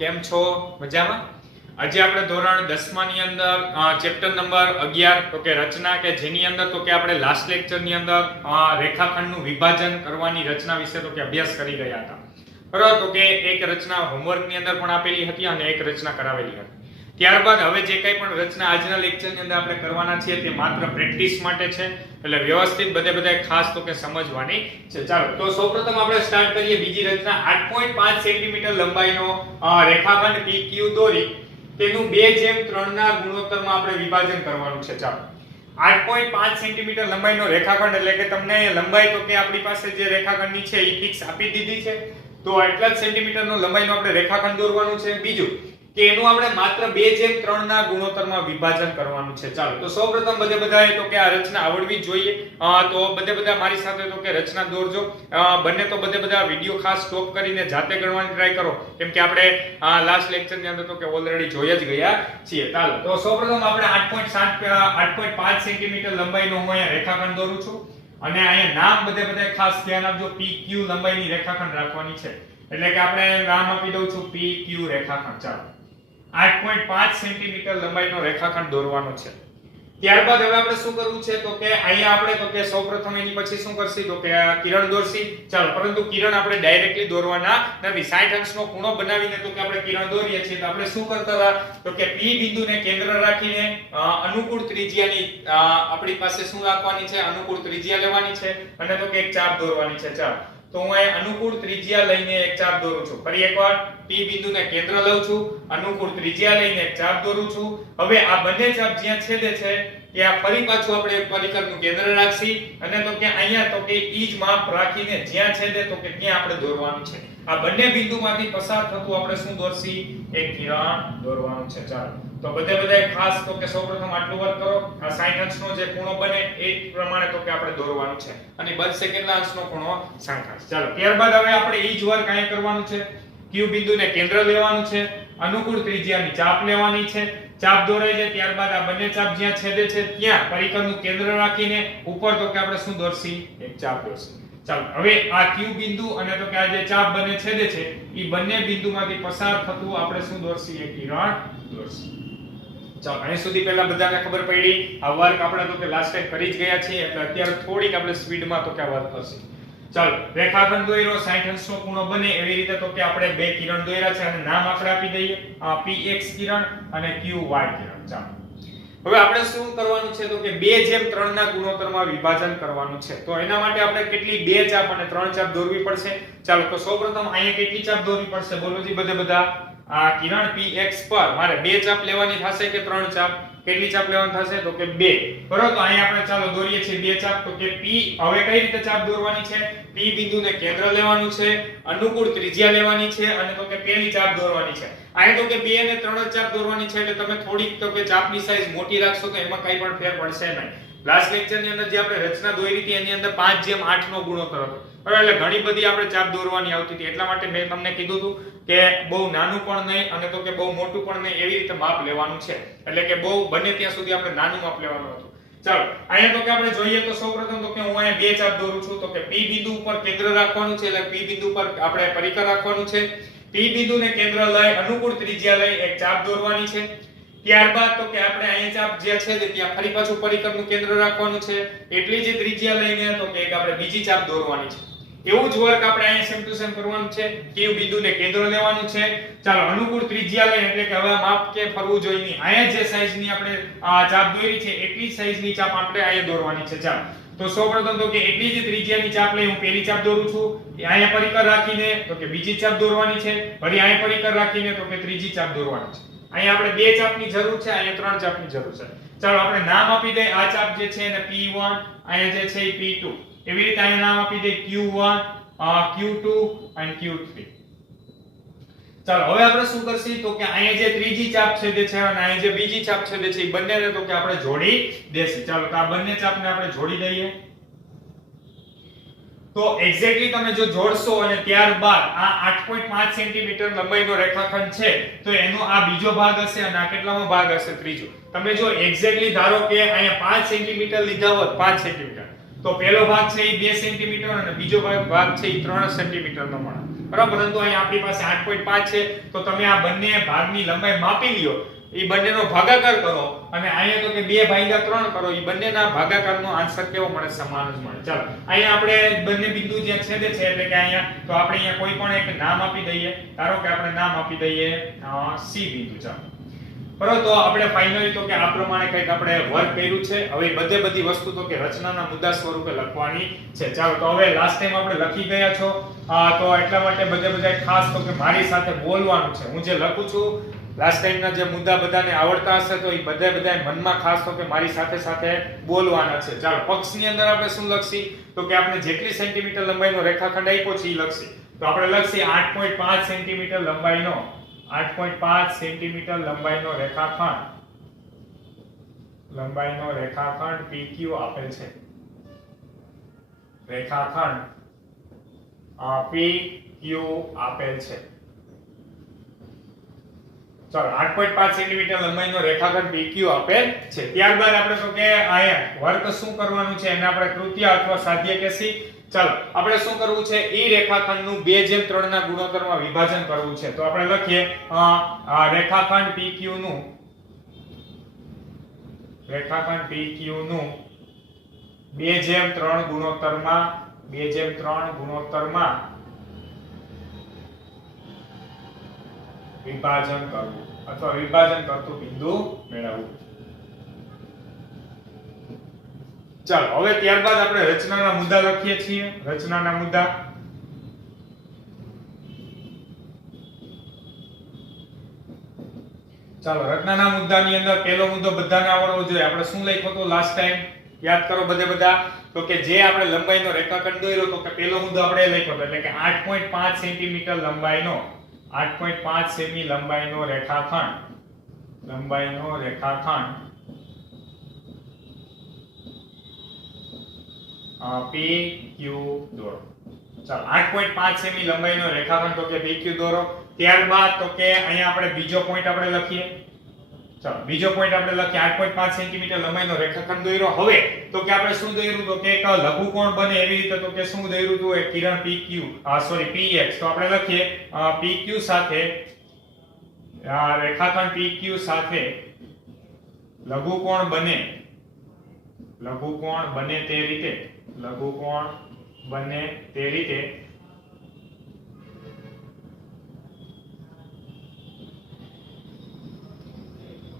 કેમ છો? મજામાં? આજે આપણે ધોરણ 10 ની અંદર ચેપ્ટર નંબર 11 તો કે રચના કે જેની અંદર તો કે આપણે લાસ્ટ લેક્ચર ની અંદર રેખાખંડનું વિભાજન કરવાની રચના વિશે તો કે અભ્યાસ કરી ગયા હતા. બરાબર, તો કે એક રચના હોમવર્ક ની અંદર પણ આપેલી હતી અને એક રચના કરાવેલી હતી. ત્યારબાદ હવે જે કંઈ પણ રચના આજના લેક્ચર ની અંદર આપણે કરવાના છીએ તે માત્ર પ્રેક્ટિસ માટે છે, એટલે વ્યવસ્થિત બધે ખાસ તો કે સમજવાની છે. ચાલો તો સૌપ્રથમ આપણે સ્ટાર્ટ કરીએ. બીજી રચના 8.5 સેન્ટીમીટર લંબાઈનો રેખાખંડ PQ દોરી તેનું 2:3 ના ગુણોત્તરમાં આપણે વિભાજન કરવાનું છે. ચાલો 8.5 સેન્ટીમીટર લંબાઈનો રેખાખંડ એટલે કે તમને લંબાઈ તો કે આપણી પાસે જે રેખાખંડની છે એ ફિક્સ આપી દીધી છે, તો આટલા જ સેન્ટીમીટરનો લંબાઈનો આપણે રેખાખંડ દોરવાનું છે. બીજું કે એનું આપણે માત્ર 2:3 ના ગુણોત્તરમાં વિભાજન કરવાનું છે. ચાલો તો સૌપ્રથમ બધાએ તો કે આ રચના આવડવી જ જોઈએ, તો બધા મારી સાથે તો કે રચના દોરજો. બંને તો બધા વિડિયો ખાસ સ્ટોપ કરીને જાતે ગણવાની ટ્રાય કરો, કેમ કે આપણે લાસ્ટ લેક્ચર ની અંદર તો કે ઓલરેડી જોઈ જ ગયા છીએ. ચાલો તો સૌપ્રથમ આપણે 8.5 સેન્ટીમીટર લંબાઈનો હું અહીંયા રેખાખંડ દોરું છું અને અહીંયા નામ બધા ખાસ ધ્યાન આપજો. PQ લંબાઈની રેખાખંડ રાખવાની છે, એટલે કે આપણે નામ આપી દઉં છું PQ રેખાખંડ. ચાલો 8.5 સેન્ટીમીટર લંબાઈનો રેખાખંડ દોરવાનો છે. ત્યારબાદ હવે આપણે શું કરવું છે તો કે અહીંયા આપણે તો કે સૌપ્રથમ એની પછી શું કરશી તો કે કિરણ દોરશી. ચાલો, પરંતુ કિરણ આપણે ડાયરેક્ટલી દોરવાના નથી. 60 અંશનો ખૂણો બનાવીને તો કે આપણે કિરણ દોરીએ છીએ, તો આપણે શું કરતા હતા તો કે P બિંદુને કેન્દ્ર રાખીને અનુકૂળ ત્રિજ્યાની આપણી પાસે શું રાખવાની છે, અનુકૂળ ત્રિજ્યા લેવાની છે અને તો કે એક ચાપ દોરવાની છે. ચાલો તો હું અહીંયા અનુકૂળ ત્રિજ્યા લઈને એક ચાપ દોરું છું. ફરી એકવાર P બિંદુને કેન્દ્ર લઉં છું, અનુકૂળ ત્રિજ્યા લઈને એક ચાપ દોરું છું. હવે આ બંને ચાપ જ્યાં છેદે છે ત્યાં ફરી પાછું આપણે પરિકરનું કેન્દ્ર રાખશી અને તો કે અહીંયા તો કે ઈ જ માપ રાખીને જ્યાં છેદે તો કે ત્યાં આપણે દોરવાનું છે. આ બંને બિંદુમાંથી પસાર થતું આપણે શું દોરશી, એક કિરણ દોરવાનું છે. ચાલો તો બધાએ ખાસ તો કે સૌપ્રથમ આટલું વર્ક કરો. આ 60 અંશનો જે ખૂણો બને એ પ્રમાણે તો કે આપણે દોરવાનું છે અને બનશે કેટલા અંશનો ખૂણો, 60 અંશ. ચાલો ત્યારબાદ હવે આપણે ઈ જ વર્ક અહીંયા કરવાનું છે. Q બિંદુને કેન્દ્ર લેવાનું છે, અનુકૂળ ત્રિજ્યાની ચાપ લેવાની છે. ચાપ દોરાઈ જાય ત્યારબાદ આ બંને ચાપ જ્યાં છેદે છે ત્યાં પરિકરનું કેન્દ્ર રાખીને ઉપર તો કે આપણે શું દોરશી, એક ચાપ દોરશી. ચાલો હવે આ Q બિંદુ અને તો કે આ જે ચાપ બંને છેદે છે એ બંને બિંદુમાંથી પસાર થતું આપણે શું દોરશી, એક કિરણ દોરશી. ચાલો અહીં સુધી પહેલા બધાને ખબર પડી. આ વર્ક આપણે તો કે લાસ્ટ ટાઈમ કરી જ ગયા છીએ, એટલે અત્યારે થોડીક આપણે સ્પીડમાં તો કે આ વર્ક કરશું. ચાલો રેખાખંડ દોર્યો, 60 અંશનો ખૂણો બને એવી રીતે તો કે આપણે બે કિરણ દોર્યા છે અને નામ આપણે આપી દઈએ PX કિરણ અને QY કિરણ. ચાલો હવે આપણે શું કરવાનું છે તો કે 2:3 ના ગુણોત્તરમાં વિભાજન કરવાનું છે. તો એના માટે આપણે કેટલી 2 ચાપ અને 3 ચાપ દોરવી પડશે. ચાલો તો સૌપ્રથમ અહીંયા કેટલી ચાપ દોરવી પડશે બોલો જી બધા. આ કિરણ PX પર મારે 2 ચાપ લેવાની થશે કે 3 ચાપ, કેટલી ચાપ લેવાની થશે તો કે 2. બરોબર, તો અહીંયા આપણે ચાલો દોરીએ છીએ 2 ચાપ. તો કે P હવે કઈ રીતે ચાપ દોરવાની છે, P બિંદુને કેન્દ્ર લેવાનું છે, અનુકૂળ ત્રિજ્યા લેવાની છે અને તો કે પહેલી ચાપ દોરવાની છે. અહીં તો કે 2 અને 3 ચાપ દોરવાની છે, એટલે તમે થોડીક તો કે ચાપની સાઈઝ મોટી રાખશો તો એમાં કંઈ પણ ફેર પડશે નહીં. લાસ્ટ લેક્ચર ની અંદર જે આપણે રચના દોરી હતી એની અંદર 5:8 નો ગુણોત્તર હતો. બરાબર, એટલે ઘણી બધી આપણે ચાપ દોરવાની આવતી હતી, એટલા માટે મેં તમને કીધું હતું કે બહુ નાનું પણ નહીં અને તો કે બહુ મોટું પણ નહીં, એવી રીતે માપ લેવાનું છે. એટલે કે બહુ બને ત્યાં સુધી આપણે નાનું માપ લેવાનું હતું. ચાલો અહીંયા તો કે આપણે જોઈએ તો સૌપ્રથમ તો કે હું અહીંયા 2 ચાપ દોરું છું. તો કે P બિંદુ ઉપર કેન્દ્ર રાખવાનું છે, એટલે P બિંદુ પર આપણે પરિકર રાખવાનું છે. P બિંદુને કેન્દ્ર લઈ અનુકૂળ ત્રિજ્યા લઈ એક ચાપ દોરવાની છે. ત્યારબાદ તો કે આપણે અહીંયા ચાપ જે છે ત્યાં ફરી પાછું પરિકરનું કેન્દ્ર રાખવાનું છે. એટલી જ ત્રિજ્યા લઈને તો કે એક આપણે બીજી ચાપ દોરવાની છે. એવું જ વર્ક આપણે અહીંયા સેમ ટુ સેમ કરવાનું છે. Q બિંદુને કેન્દ્ર લેવાનું છે. ચાલો અનુકૂળ ત્રિજ્યા લઈને એટલે કે હવે માપ કે ફરવું જોઈએ નહીં. અહીંયા જે સાઈઝની આપણે ચાપ દોરી છે એટલી જ સાઈઝની ચાપ આપણે અહીંયા દોરવાની છે. ચાલો તો સૌપ્રથમ તો કે એટલી જ ત્રિજ્યાની ચાપ લઈ હું પહેલી ચાપ દોરું છું, અહીંયા પરિકર રાખીને તો કે બીજી ચાપ દોરવાની છે, ફરી અહીંયા પરિકર રાખીને તો કે ત્રીજી ચાપ દોરવાની છે. અહીંયા આપણે 2 ચાપની જરૂર છે, અહીંયા 3 ચાપની જરૂર છે. ચાલો આપણે નામ આપી દઈએ. આ ચાપ જે છે એને P1, અહીંયા જે છે એ P2, એવી રીતે અહીંયા નામ આપી દઈએ Q1, Q2 અને Q3. ચાલો હવે આપણે શું કરશી તો કે અહીંયા જે ત્રીજી ચાપ છેદે છે અને અહીંયા જે બીજી ચાપ છેદે છે એ બંનેને તો કે આપણે જોડી દેશી. ચાલો તો આ બંને ચાપને આપણે જોડી દઈએ. તો એક્ઝેક્ટલી તમે જો જોડશો અને ત્યારબાદ આ 8.5 સેન્ટીમીટર લંબાઈનો રેખાખંડ છે તો એનો આ બીજો ભાગ હશે અને આ કેટલામો ભાગ હશે, ત્રીજો. તમે જો એક્ઝેક્ટલી ધારો કે અહીંયા 5 સેન્ટીમીટર લીધા હોત, 5 સેન્ટીમીટર, તો પહેલો ભાગ છે એ 2 સેન્ટીમીટર અને બીજો ભાગ છે એ 3 સેન્ટીમીટરનો મળે. બરાબર, પરંતુ અહીં આપણી પાસે 8.5 છે તો તમે આ બંને ભાગની લંબાઈ માપી લ્યો, એ બંનેનો ભાગાકાર કરો અને અહીંયા તો કે 2/3 કરો, એ બંનેના ભાગાકારનો આન્સર કેવો મળે? સમાન જ મળે. ચાલો અહીંયા આપણે બંને બિંદુ જ્યાં છેદે છે એટલે કે અહીંયા તો આપણે અહીંયા કોઈ પણ એક નામ આપી દઈએ. ધારો કે આપણે નામ આપી દઈએ C બિંદુ. ચાલો બરાબર, તો આપણે ફાઇનલી તો કે આ પ્રમાણે કંઈક આપણે વર્ક કર્યું છે. હવે બધી વસ્તુ તો કે રચનાના મુદ્દા સ્વરૂપે લખવાની છે. ચાલો તો હવે લાસ્ટ ટાઈમ આપણે લખી ગયા છો તો એટલા માટે બધા ખાસ તો કે મારી સાથે બોલવાનું છે. હું જે લખું છું લાસ્ટ ટાઈમના જે મુદ્દા બધાને આવડતા હશે તો એ બધા મનમાં ખાસ તો કે મારી સાથે બોલવાના છે. ચાલો પક્ષની અંદર આપણે શું લખશી તો કે આપણે જેટલી સેન્ટીમીટર લંબાઈનો રેખાખંડ આપ્યો છે એ લખશી. તો આપણે લખશી 8.5 સેન્ટીમીટર લંબાઈનો 8.5 સેન્ટીમીટર લંબાઈનો રેખાખંડ PQ આપેલ છે. રેખાખંડ PQ આપેલ છે. ચાલો 8.5 સેન્ટીમીટર લંબાઈનો રેખાખંડ PQ આપેલ છે. ત્યારબાદ આપણે તો કે અહીંયા વર્ક શું કરવાનું છે એને આપણે કૃત્ય અથવા સાધ્ય કહેશી. ચાલો આપણે શું કરવું છે? એ રેખાખંડનું 2:3 ના ગુણોત્તરમાં વિભાજન કરવું છે. તો આપણે લખીએ રેખાખંડ PQ નું 2:3 ગુણોત્તરમાં વિભાજન કરવું અથવા વિભાજન કરતું બિંદુ મેળવવું. ચાલો હવે ત્યારબાદ આપણે રચનાના મુદ્દા લખીએ છીએ. રચનાના મુદ્દા ચાલો રચનાના મુદ્દાની અંદર પહેલો મુદ્દો બધાને આવડવો જોઈએ. આપણે શું લખ્યો હતો લાસ્ટ ટાઈમ? યાદ કરો બધા તો કે જે આપણે લંબાઈનો રેખાખંડ દોર્યો તો કે પહેલો મુદ્દો આપણે લખ્યો હતો એટલે કે 8.5 સેન્ટીમીટર લંબાઈનો 8.5 સેમી લંબાઈનો રેખાખંડ PQ દોરો. ચાલો 8.5 સેમી લંબાઈનો રેખાખંડ તો કે PQ દોરો. ત્યારબાદ તો કે અહીંયા આપણે બીજો પોઈન્ટ આપણે લખીએ. ચાલો બીજો પોઈન્ટ આપણે લખીએ 8.5 સેન્ટીમીટર લંબાઈનો રેખાખંડ દોર્યો. હવે તો કે આપણે શું દોર્યું તો કે એક લઘુકોણ બને એવી રીતે તો કે શું દોર્યું તો એક કિરણ PQ PX. તો આપણે લખીએ PQ સાથે રેખાખંડ PQ સાથે લઘુકોણ બને તે રીતે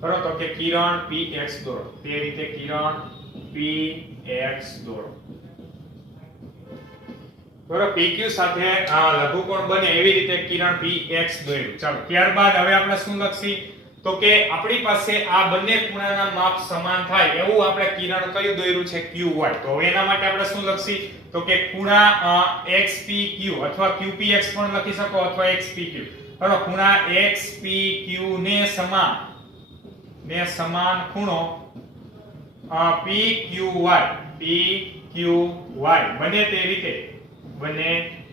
કરો તો કે કિરણ PX દોરો. તે રીતે કિરણ PX દોરો. બરાબર, PQ સાથે લઘુકોણ બને એવી રીતે કિરણ PX દોર્યું. ચાલો ત્યારબાદ હવે આપણે શું લખશી તો કે આપણી પાસે આ બંને ખૂણાના માપ સમાન થાય એવું આપણે કિરણ કયું દોર્યું છે? QY. તો હવે એના માટે આપણે શું લખશી તો કે ખૂણા XPQ અથવા QPX પણ લખી શકો અથવા XPQ. બરાબર, ખૂણા XPQ ને સમાન ખૂણો PQY બને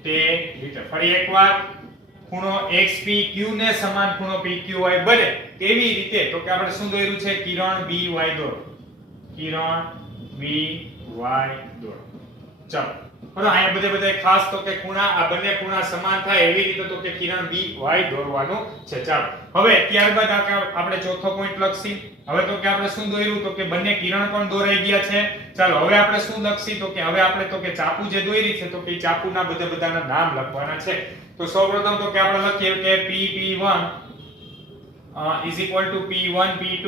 તે રીતે ફરી એકવાર ખૂણો XPQ ને સમાન ખૂણો PQY બને તેવી રીતે તો કે આપણે શું દોર્યું છે? કિરણ BY દોરો. ચાલો હવે અહીંયા બધે ખાસ તો કે ખૂણા આ બંને ખૂણા સમાન થાય એવી રીતે તો કે કિરણ BY દોરવાનું છે. ચાલો હવે ત્યારબાદ આપણે ચોથો પોઈન્ટ લખશી. હવે તો કે આપણે શું દોર્યું તો કે બંને કિરણ પણ દોરાઈ ગયા છે. ચાલો હવે આપણે શું લખશી તો કે હવે આપણે તો કે ચાકુ જે દોરી છે તો કે ચાકુના બધાના નામ લખવાના છે. તો સૌપ્રથમ તો કે આપણે લખીએ કે P1 is equal to P1 P2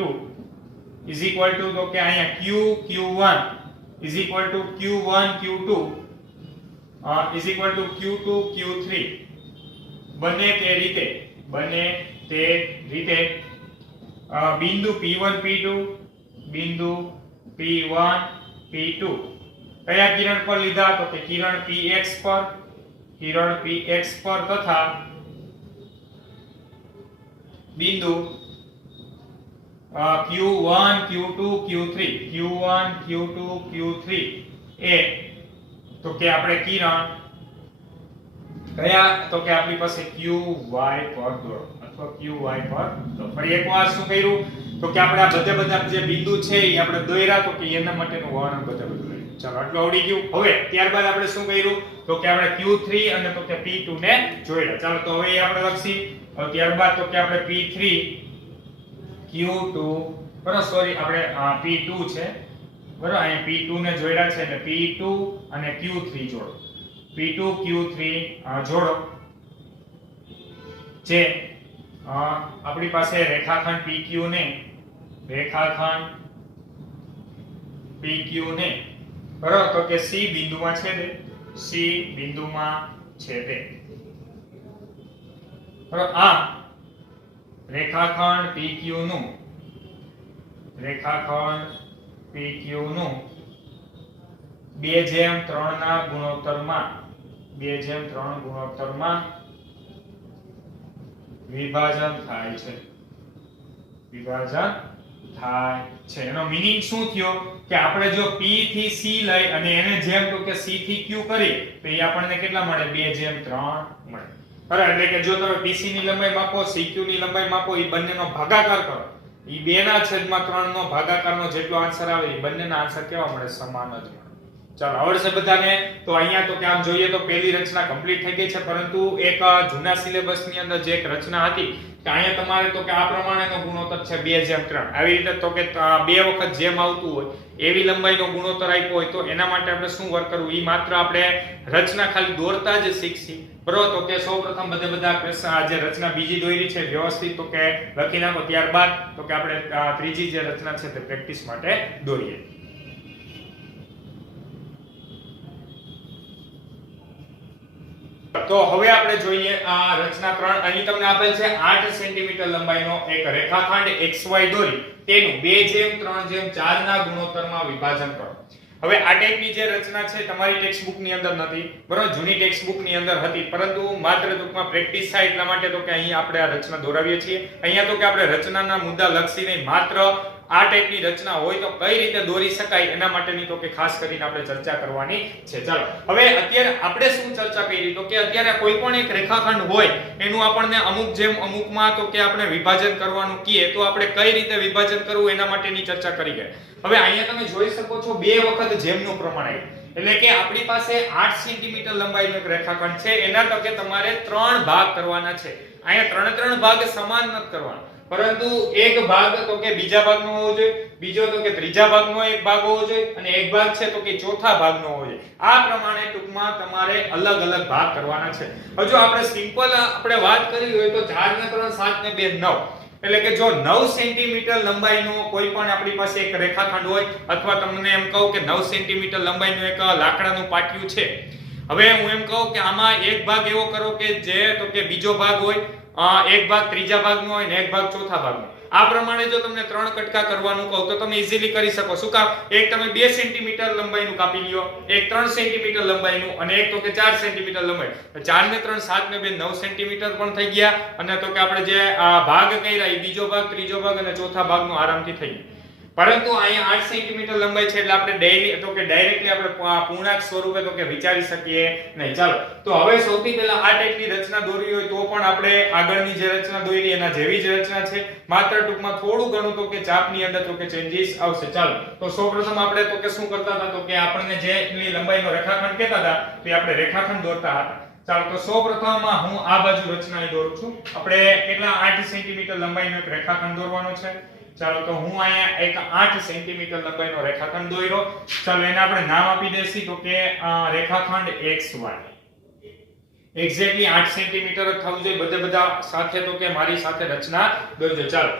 is equal to તો કે અહીંયા Q1 is equal to Q1 Q2 is equal to Q2 Q3 બને તે રીતે બિંદુ P1 P2 કયા કિરણ પર લીધા તો કે કિરણ PX પર તથા બિંદુ Q1 Q2 Q3 એ તો કે આપણે કિરણ કયા તો કે આપણી પાસે QY પર દોરો અથવા QY પર. તો ફરી એકવાર શું કર્યું તો કે આપણે આ બધા જે બિંદુ છે એ આપણે દોર્યા તો કે એના માટેનું વર્ણન બધું લખ્યું. ચાલો આટલું આવડી ગયું. હવે ત્યારબાદ આપણે શું કર્યું તો કે આપણે Q3 અને તો કે P2 ને જોડ્યા. ચાલો તો હવે આપણે લખી. હવે ત્યારબાદ તો કે આપણે P3 Q2 બરાબર, સોરી આપણે P2 છે બરાબર, અહીંયા P2 ને જોડ્યા છે એટલે P2 અને Q3 જોડો. P2 Q3 જોડો જે આપણી પાસે રેખાખંડ PQ ને બરાબર તો કે C બિંદુમાં છેદે બરાબર. આ રેખાખંડ PQ નું 2:3 ના ગુણોત્તરમાં વિભાજન થાય છે. એનો મીનિંગ શું થયો કે આપણે જો P થી C લઈ અને એને જેમ તો કે C થી Q કરીએ તો એ આપણને કેટલા મળે 2:3 મળે બરાબર. એટલે કે જો તમે PC ની લંબાઈ માપો CQ ની લંબાઈ માપો એ બંનેનો ભાગાકાર કરો એ 2/3 નો ભાગાકારનો જેટલો આન્સર આવે એ બંનેના આન્સર કેવા મળે સમાન જ મળે. ચાલો આવડશે બધાને. તો અહીંયા તો કે આમ જોઈએ તો પહેલી રચના કમ્પ્લીટ થઈ ગઈ છે, પરંતુ એક જૂના સિલેબસ ની અંદર જે એક રચના હતી કે અહીંયા તમારે તો કે આ પ્રમાણેનો ગુણોત્તર છે 2:3. આવી રીતે તો કે બે વખત જેમ આવતું હોય એવી લંબાઈનો ગુણોત્તર આપ્યો હોય તો એના માટે આપણે શું વર્ક કરવું એ માત્ર આપણે રચના ખાલી દોરતા જ શીખશી બરોબર. તો કે સૌપ્રથમ બધા જે રચના બીજી દોરી છે વ્યવસ્થિત તો કે લખી નાખો. ત્યારબાદ તો કે આપણે ત્રીજી જે રચના છે તે પ્રેક્ટિસ માટે દોરીએ. તો હવે આપણે જોઈએ આ રચના 3. અહીં તમને આપેલ છે 8 સેન્ટીમીટર લંબાઈનો એક રેખાખંડ XY દોરી તેનું 2:3:4 ના ગુણોત્તરમાં વિભાજન કરો. હવે આ ટાઈપની જે રચના છે તમારી ટેક્સ્ટ બુક ની અંદર નથી બરોબર, જૂની ટેક્સ્ટ બુક ની અંદર હતી, પરંતુ માત્ર ટૂંકમાં પ્રેક્ટિસ થાય એટલા માટે તો કે અહીં આપણે આ રચના દોરાવીએ છીએ. અહીંયા તો કે આપણે રચનાના મુદ્દા લખી નહીં, માત્ર આ ટાઈપની રચના હોય તો કઈ રીતે દોરી શકાય એના માટેની તો કે ખાસ કરીને આપણે ચર્ચા કરવાની છે. ચાલો હવે અત્યારે આપણે શું ચર્ચા કરી તો કે અત્યારે કોઈ પણ એક રેખાખંડ હોય એનું આપણને અમુકમાં તો કે આપણે વિભાજન કરવાનું કીએ તો આપણે કઈ રીતે વિભાજન કરવું એના માટેની ચર્ચા કરી ગયા. હવે અહીંયા તમે જોઈ શકો છો બે વખત જેમનું પ્રમાણ આવ્યું, એટલે કે આપણી પાસે 8 સેન્ટીમીટર લંબાઈનો એક રેખાખંડ છે, એના તો કે તમારે 3 ભાગ કરવાના છે. અહીંયા 3 ભાગ સમાન નથી કરવાના, પરંતુ એક ભાગ તો કે બીજા ભાગનો હોવો જોઈએ, બીજો તો કે ત્રીજા ભાગનો એક ભાગ હોવો જોઈએ અને એક ભાગ છે તો કે ચોથા ભાગનો હોવો જોઈએ. આ પ્રમાણે ટૂંકમાં તમારે અલગ અલગ ભાગ કરવાના છે. હજુ આપણે સિમ્પલ આપણે વાત કરી હોય તો 4 ને 3 7 ને 2 9, એટલે કે જો 9 સેન્ટીમીટર લંબાઈનો કોઈ પણ આપણી પાસે એક રેખાખંડ હોય અથવા તમને એમ કહું કે 9 સેન્ટીમીટર લંબાઈનું એક લાકડાનું પાટિયું છે. હવે હું એમ કહું કે આમાં એક ભાગ એવો કરો કે જે તો કે બીજો ભાગ હોય, એક ભાગ ત્રીજા ભાગનો હોય ને એક ભાગ ચોથા ભાગનો. આ પ્રમાણે જો તમને 3 કટકા કરવાનું કહું તો તમે ઈઝીલી કરી શકો. શું કામ? એક તમે 2 સેન્ટીમીટર લંબાઈનું કાપી લ્યો, એક 3 સેન્ટીમીટર લંબાઈનું અને એક તો કે 4 સેન્ટીમીટર લંબાઈ. 4 ને 3 7 ને 2 9 સેન્ટીમીટર પણ થઈ ગયા અને તો કે આપણે જે ભાગ કર્યા એ બીજો ભાગ, ત્રીજો ભાગ અને ચોથા ભાગનો આરામથી થઈ ગયો. પરંતુ અહીંયા 8 સેન્ટીમીટર લંબાઈ છે એટલે આપણે ડાયરેક્ટલી આપણે પૂર્ણાંક સ્વરૂપે તો કે વિચારી શકીએ નહીં. ચાલો તો હવે સૌથી પહેલા આ ટાઈપની રચના દોરવી હોય તો પણ આપણે આગળની જે રચના દોરી એના જેવી જ રચના છે, માત્ર ટૂંકમાં થોડું ઘણું તો કે ચાપની અંદર તો કે ચેન્જીસ આવશે. ચાલો તો સૌપ્રથમ આપણે તો કે શું કરતા હતા તો કે આપણને જે લંબાઈનો રેખાખંડ કહેતા હતા તો આપણે રેખાખંડ દોરતા હતા. ચાલો તો સૌપ્રથમ હું આ બાજુ રચના દોરું છું. આપણે કેટલા 8 સેન્ટીમીટર લંબાઈનો એક રેખાખંડ દોરવાનો છે. ચાલો તો હું અહીંયા એક 8 સેન્ટીમીટર લંબાઈનો રેખાખંડ દોર્યો. ચાલો એને આપણે નામ આપી દઈશું તો કે રેખાખંડ XY. એક્ઝેક્ટલી 8 સેન્ટીમીટર જ થવું જોઈએ, બધા સાથે તો કે મારી સાથે રચના દોરજો. ચાલો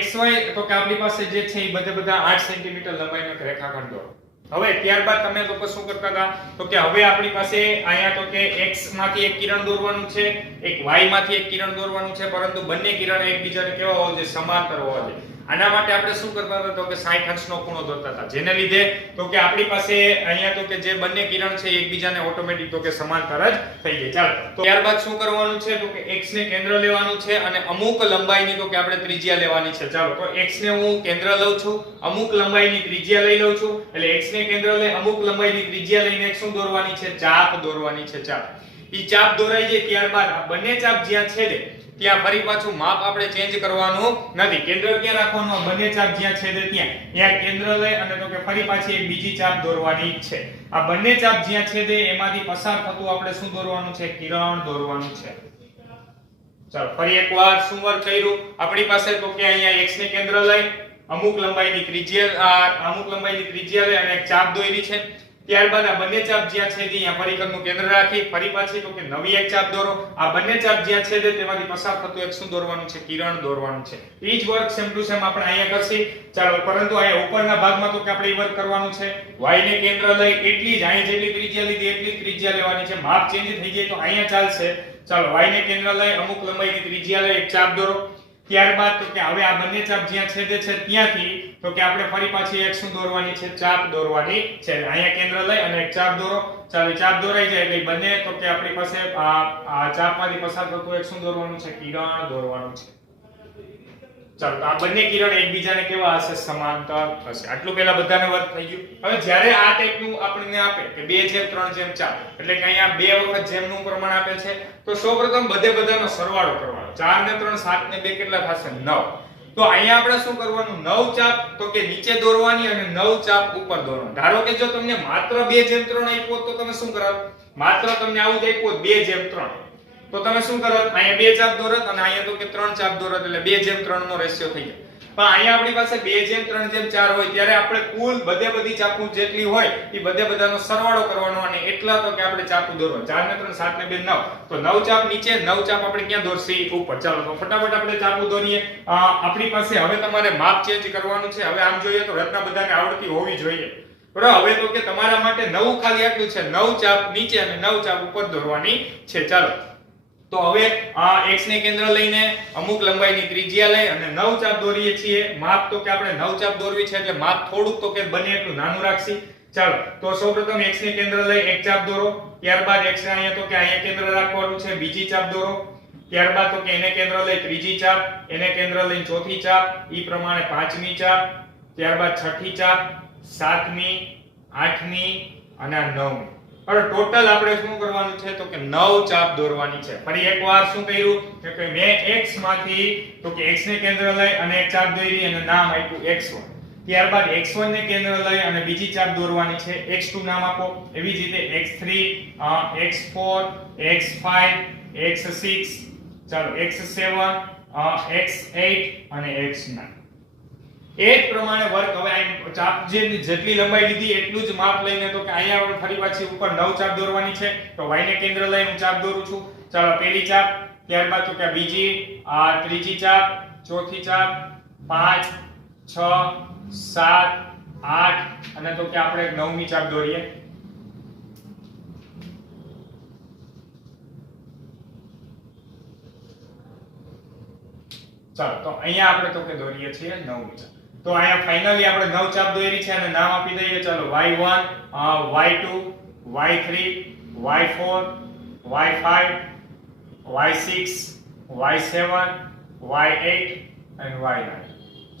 XY તો કે આપણી પાસે જે છે એ બધા 8 સેન્ટીમીટર લંબાઈનો એક રેખાખંડ દોરો. હવે ત્યારબાદ તમે લોકો શું કરતા હતા તો કે હવે આપણી પાસે અહીંયા તો કે x માંથી એક કિરણ દોરવાનું છે, એક y માંથી એક કિરણ દોરવાનું છે, પરંતુ બંને કિરણ એકબીજાને કેવા હોવા જોઈએ? સમાંતર હોવા જોઈએ. આના માટે આપણે શું કરતા હતા તો કે 60 અંશનો ખૂણો દોરતા હતા, જેને લીધે તો કે આપણી પાસે અહીંયા તો કે જે બંને કિરણ છે એકબીજાને ઓટોમેટિક તો કે સમાંતર જ થઈ જાય. ચાલો તો ત્યારબાદ શું કરવાનું છે તો કે x ને કેન્દ્ર લેવાનું છે અને અમુક લંબાઈની તો કે આપણે ત્રિજ્યા લેવાની છે. ચાલો તો x ને હું કેન્દ્ર લઉં છું, અમુક લંબાઈની ત્રિજ્યા લઈ લઉં છું, એટલે x ને કેન્દ્ર લઈ અમુક લંબાઈની ત્રિજ્યા લઈને શું દોરવાની છે? ચાપ દોરવાની છે. ચાપ ઈ ચાપ દોરાઈ જાય ત્યારબાદ આ બંને ચાપ જ્યાં છેદે ત્યાં ફરી પાછું માપ આપણે ચેન્જ કરવાનું નથી. કેન્દ્ર ક્યાં રાખવાનું? આ બંને ચાપ જ્યાં છેદે ત્યાં કેન્દ્ર લઈ અને તો કે ફરી પાછી એક બીજી ચાપ દોરવાની છે. આ બંને ચાપ જ્યાં છેદે એમાંથી પસાર થતું આપણે શું દોરવાનું છે? કિરણ દોરવાનું છે. ચાલો ફરી એકવાર શું વર્ક કર્યું આપણી પાસે? તો કે અહીંયા x ને કેન્દ્ર લઈ અમુક લંબાઈની ત્રિજ્યા લઈ અને એક ચાપ દોરી છે. ત્યારબાદ આ બંને ચાપ જ્યાં છેદે અહીંયા પરિઘનું કેન્દ્ર રાખી ફરી પાછી તો કે નવી એક ચાપ દોરો. આ બંને ચાપ જ્યાં છેદે તેમાંથી પસાર થતું એક શું દોરવાનું છે? કિરણ દોરવાનું છે. ઈ જ વર્ક સેમ ટુ સેમ આપણે અહીંયા કરશી. ચાલો પરંતુ અહીંયા ઉપરના ભાગમાં તો કે આપણે ઈ વર્ક કરવાનું છે. y ને કેન્દ્ર લઈ એટલી જ અહીંયા જેટલી ત્રિજ્યા લીધી એટલી જ ત્રિજ્યા લેવાની છે. માપ ચેન્જ થઈ જાય તો અહીંયા ચાલશે. ચાલો y ને કેન્દ્ર લઈ અમુક લંબાઈની ત્રિજ્યા લઈ એક ચાપ દોરો. ત્યારબાદ તો કે હવે આ બંને ચાપ જ્યાં છેદે છે ત્યાંથી તો કે આપણે ફરી પાછી એક શું દોરવાની છે? ચાપ દોરવાની છે. અહીંયા કેન્દ્ર લઈ અને એક ચાપ દોરો. ચાલો ચાપ દોરાઈ જાય એટલે બંને તો કે આપણી પાસે આ ચાપમાંથી પસાર થતું એક શું દોરવાનું છે? કિરણ દોરવાનું છે. ચાલો તો આ બંને કિરણ એકબીજાને કેવા હશે? સમાંતર હશે. આટલું પહેલા બધાને વર્ક થઈ ગયું. હવે જ્યારે આ ટાઈપનું આપણને આપે કે 2:3:4 એટલે કે અહીંયા બે વખત જેમનું પ્રમાણ આપે છે તો સૌપ્રથમ બધાનો સરવાળો કરવાનો. 4 ને 3 7 ને 2 કેટલા થશે? 9. તો અહીંયા આપણે શું કરવાનું? 9 ચાપ તો કે નીચે દોરવાની અને 9 ચાપ ઉપર દોરવાની. ધારો કે જો તમને માત્ર 2:3 આપ્યો તો તમે શું કરો? માત્ર તમને આવું જ આપ્યો 2:3 તો તમે શું કરો? અહીંયા 2 ચાપ દોરત અને અહીંયા તો કે 3 ચાપ દોરત એટલે 2:3 નો રેશિયો થઈ જાય. પણ અહીંયા આપણી પાસે 2:3:4 હોય ત્યારે આપણે કુલ બધી ચાપુ જેટલી હોય એ બધાનો સરવાળો કરવાનો અને એટલા તો કે આપણે ચાપુ દોરવા. 4 ને 3 7 ને 2 9 તો 9 ચાપ નીચે 9 ચાપ આપણે ક્યાં દોરશી? ઉપર. ચાલો તો ફટાફટ આપણે ચાપુ દોરીએ. આપણી પાસે હવે તમારે માપ ચેન્જ કરવાનું છે. હવે આમ જોઈએ તો રચના બધાને આવડતી હોવી જોઈએ. બરાબર. હવે તો કે તમારા માટે નવું ખાલી આટલું છે 9 ચાપ નીચે અને 9 ચાપ ઉપર દોરવાની છે. ચાલો તો હવે x ને કેન્દ્ર લઈને અમુક લંબાઈની ત્રિજ્યા લઈ અને 9 ચાપ દોરીએ છીએ. માપ તો કે આપણે 9 ચાપ દોરવી છે એટલે માપ થોડુંક તો કે બને એટલું નાનું રાખશી. ચાલો તો સૌપ્રથમ x ને કેન્દ્ર લઈ એક ચાપ દોરો. ત્યારબાદ x ને અહીંયા તો કે અહીંયા કેન્દ્ર રાખવાનું છે બીજી ચાપ દોરો. ત્યારબાદ તો કે એને કેન્દ્ર લઈ ત્રીજી ચાપ, એને કેન્દ્ર લઈ ચોથી ચાપ, ઈ પ્રમાણે પાંચમી ચાપ, ત્યારબાદ છઠ્ઠી ચાપ, સાતમી, આઠમી અને 9મી. હવે ટોટલ આપણે શું કરવાનું છે? તો કે 9 ચાપ દોરવાની છે. ફરી એકવાર શું કર્યું કે મેં x માંથી તો કે x ને કેન્દ્ર લઈ અને એક ચાપ દોરી અને નામ આપ્યું x1. ત્યારબાદ x1 ને કેન્દ્ર લઈ અને બીજી ચાપ દોરવાની છે. x2 નામ આપો. એવી જ રીતે x3, x4, x5, x6, ચાલો x7, x8 અને x9. એ જ પ્રમાણે વર્ક. હવે આ ચાપ જેટલી લંબાઈ લીધી એટલું જ માપ લઈને તો કે અહીંયા આપણે ફરી પાછી ઉપર 9 ચાપ દોરવાની છે. તો y ને કેન્દ્ર લઈને હું ચાપ દોરું છું. ચાલો પહેલી ચાપ, ત્યારબાદ તો કે બીજી, ત્રીજી ચાપ, ચોથી ચાપ, 5, 6, 7, 8 અને તો કે આપણે 9મી ચાપ દોરીએ. ચાલો તો અહીંયા આપણે તો કે દોરીએ છીએ 9મી ચાપ. તો અહીંયા ફાઇનલી આપણે 9 ચાપ દોરી છે અને નામ આપી દઈએ. ચાલો y1, y2, y3, y4, y5, y6, y7, y8 અને y9.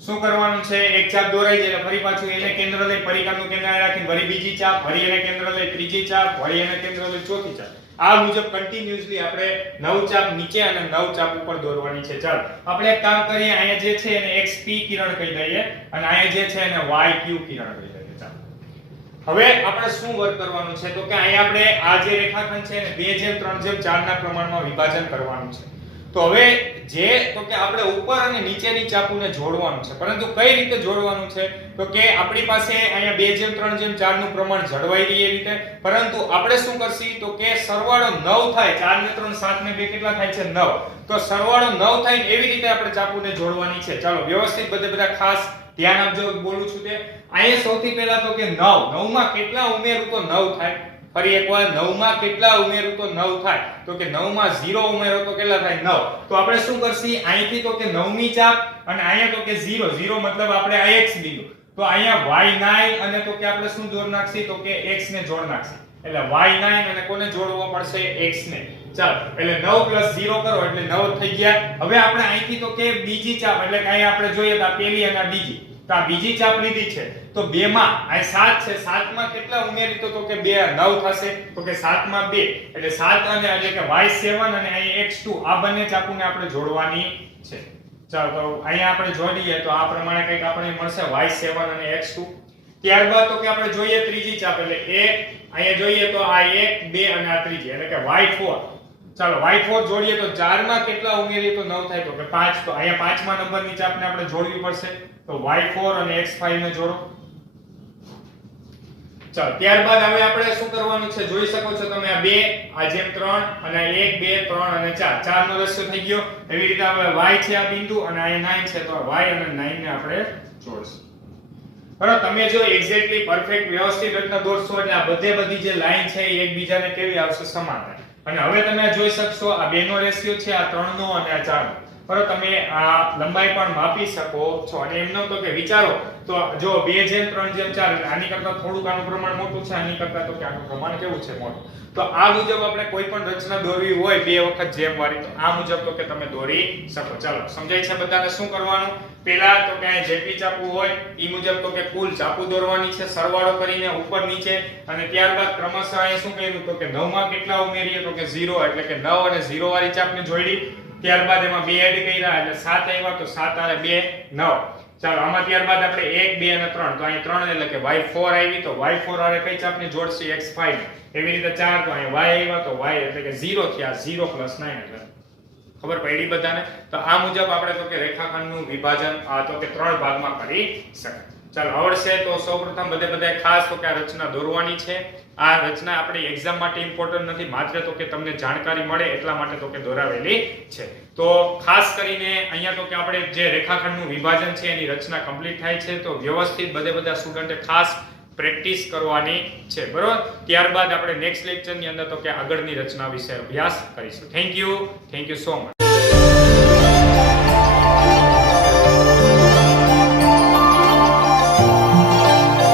શું કરવાનું છે? એક ચાપ દોરાઈ જાય ફરી પાછું એને કેન્દ્ર લઈ પરિઘનું કેન્દ્ર રાખીને વળી બીજી ચાપ, વળી એને કેન્દ્ર લઈ ત્રીજી ચાપ, વળી એને કેન્દ્ર લઈ ચોથી ચાપ. આ મુજબ કન્ટિન્યુઅસલી આપણે 9 ચાપ નીચે અને 9 ચાપ ઉપર દોરવાની છે. ચાલો આપણે એક કામ કરીએ. અહીંયા જે છે એને xp કિરણ કહી દઈએ અને અહીંયા જે છે એને yq કિરણ કહી દઈએ. ચાલો હવે આપણે શું વર્ક કરવાનું છે? તો કે અહીંયા આપણે આ જે રેખાખંડ છે એને 2:3:4 ના પ્રમાણમાં વિભાજન કરવાનું છે. તો હવે જે તો કે આપણે ઉપર અને નીચેની ચાપુને જોડવાનું છે. પરંતુ કઈ રીતે જોડવાનું છે? તો કે આપણી પાસે અહીંયા 2:3:4 નું પ્રમાણ જળવાઈ રહે એ રીતે. પરંતુ આપણે શું કરશી? તો કે સરવાળો 9 થાય. 4 ને 3 7 ને 2 કેટલા થાય છે? 9. તો સરવાળો 9 થાય એવી રીતે આપણે ચાપુને જોડવાની છે. ચાલો વ્યવસ્થિત બધા ખાસ ધ્યાન આપજો બોલું છું તે. અહીંયા સૌથી પહેલા તો કે 9 માં કેટલા ઉમેરું તો 9 થાય? ફરી એકવાર 9 માં કેટલા ઉમેરું તો 9 થાય? તો કે 9 માં 0 ઉમેરો તો કેટલા થાય? 9. તો આપણે શું કરશી? અહીંથી તો કે 9મી ચાપ અને અહીંયા તો કે 0 મતલબ આપણે આ x લીધું. તો અહીંયા y9 અને તો કે આપણે શું જોડ નાખશી? તો કે x ને જોડ નાખશી. એટલે y9 અને કોને જોડવો પડશે? x ને. ચાલો એટલે 9 + 0 કરો એટલે 9 થઈ ગયા. હવે આપણે અહીંથી તો કે બીજી ચાપ એટલે કે અહીંયા આપણે જોઈએ તો આ પહેલી અને આ બીજી. તો આ બીજી ચાપ લીધી છે તો 2 માં આ 7 છે 7 માં કેટલા ઉમેરી તો કે 2 9 થશે તો કે 7 માં 2 એટલે 7 અને એટલે કે y7 અને અહીં x2 આ બંને ચાપુને આપણે જોડવાની છે ચાલો તો અહીંયા આપણે જોડીએ તો આ પ્રમાણે કંઈક આપણે મળશે y7 અને x2 ત્યારબાદ તો કે આપણે જોઈએ ત્રીજી ચાપ એટલે અહીંયા જોઈએ તો આ 1 2 અને આ ત્રીજી એટલે કે y4 ચાલો y4 જોડીએ તો 4 માં કેટલા ઉમેરીએ તો 9 થાય તો કે 5 તો અહીંયા 5મા નંબરની ચાપને આપણે જોડવી પડશે તો y4 અને x5 ને જોડો ચાલો ત્યારબાદ હવે આપણે શું કરવાનું છે જોઈ શકો છો તમે આ 2 આ જેમ 3 અને 1 2 3 અને 4 4 નો રસ્તો થઈ ગયો એવી રીતે હવે y છે આ બિંદુ અને અહીંયા 9 છે તો y અને 9 ને આપણે જોડશું બરાબર તમે જો એક્ઝેક્ટલી પરફેક્ટ વ્યવસ્થિત રીતના દોરશો એટલે આ બધી જે લાઈન છે એ એકબીજાને કેવી આવશે સમાન અને હવે તમે જોઈ શકશો આ 2 નો રેશિયો છે આ 3 નો અને આ 4 નો બરાબર તમે આ લંબાઈ પણ માપી શકો છો અને એમનો તો કે વિચારો તો જો 2:3:4 એટલે આની કરતા થોડુંક આનું પ્રમાણ મોટું છે આની કરતા તો કે આનું પ્રમાણ કેવું છે મોટું તો આ મુજબ આપણે કોઈ પણ રચના દોરવી હોય 2 વખત જેમ વાળી તો આ મુજબ તો કે તમે દોરી શકો ચાલો સમજાય છે બધાને શું કરવાનું પહેલા તો કે જેટલી ચાપુ હોય ઈ મુજબ તો કે કુલ ચાપુ દોરવાની છે સરવાળો કરીને ઉપર નીચે અને ત્યારબાદ ક્રમશઃ અહીંયા શું કર્યું તો કે 9 માં કેટલા ઉમેરીએ તો કે 0 એટલે કે 9 અને 0 વાળી ચાપને જોડી ત્યારબાદ એમાં 2 એડ કર્યા એટલે 7 આવ્યા તો 7 અને 2 9 ચાલો આમાં ત્યારબાદ આપણે 1 2 અને 3 તો અહીં 3 એટલે કે y4 આવી તો y4 આરે કઈ ચાપને જોડશે x5 એવી રીતે 4 તો અહીં y આવ્યા તો y એટલે કે 0 થયા 0 + 9 એટલે ખબર પડી બધાને તો આ મુજબ આપણે તો કે રેખાખંડનું વિભાજન આ તો કે 3 ભાગમાં કરી શકાય ચાલો આવડશે તો સૌપ્રથમ બધાએ ખાસ તો કે આ રચના દોરવાની છે આ રચના આપણી એક્ઝામ માટે ઇમ્પોર્ટન્ટ નથી માત્ર તો કે તમને જાણકારી મળે એટલા માટે તો કે દોરાવેલી છે તો ખાસ કરીને અહીંયા તો કે આપણે જે રેખાખંડનું વિભાજન છે એની રચના કમ્પ્લીટ થાય છે તો વ્યવસ્થિત બધા સ્ટુડન્ટે ખાસ પ્રેક્ટિસ કરવાની છે બરોબર ત્યારબાદ આપણે નેક્સ્ટ લેક્ચરની અંદર તો કે આગળની રચના વિશે અભ્યાસ કરીશું થેન્ક યુ સો મચ